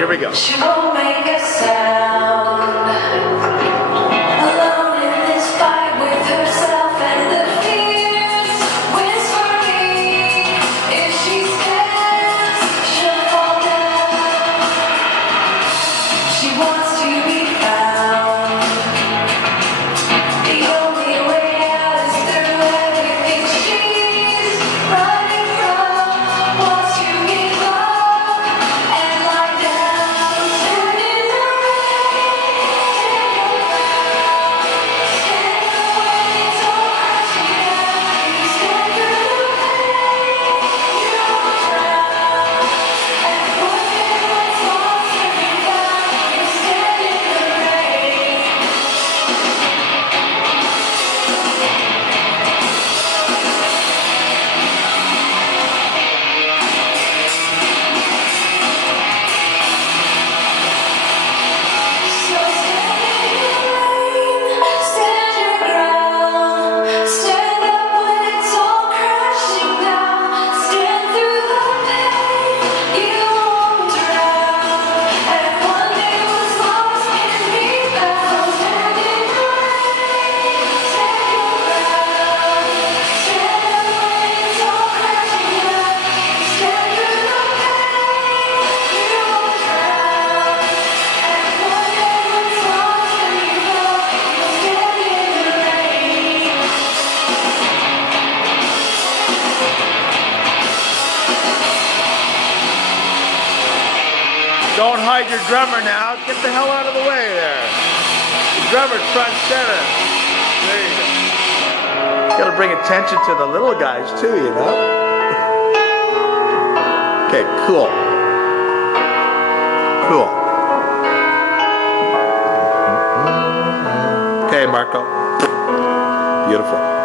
here we go. She won't make a sound. Alone in this fight with herself and the fears whispering. If she stands, she'll fall down. She wants to be found. The only way out is through everything she's running from. Wants to give up and lie down. Stand in the rain, stand when it's all crashing down. You stand through the pain, you won't drown. And when it's all turning down, you stand in the rain. So stand in the rain, stand your ground. Stand up when it's all crashing down. Stand through the pain, you won't drown. And one day what's lost can be found. Stand in the rain, stand your ground. Stand up when it's all crashing down. Stand through the pain, you won't drown. And one day what's lost can be found. You'll stand in the rain. Don't hide your drummer now. Get the hell out of the way there. The drummer's front center. There you go. Gotta bring attention to the little guys too, you know? Okay, cool. Cool. Okay, Marco. Beautiful.